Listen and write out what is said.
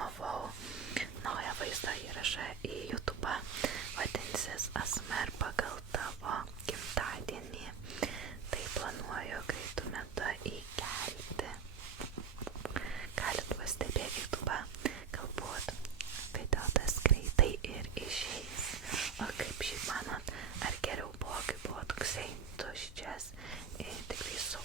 filmavau naują vaizdo įrašą į YouTube, vadinsis ASMR pagal tavo gimtadienį. Tai planuoju greitų metų įkelti. Galit pastebėti YouTube, galbūt video tas greitai ir išeis. O kaip šiaip manot, ar geriau buvo, kai buvo toksai tuščias, tikrai su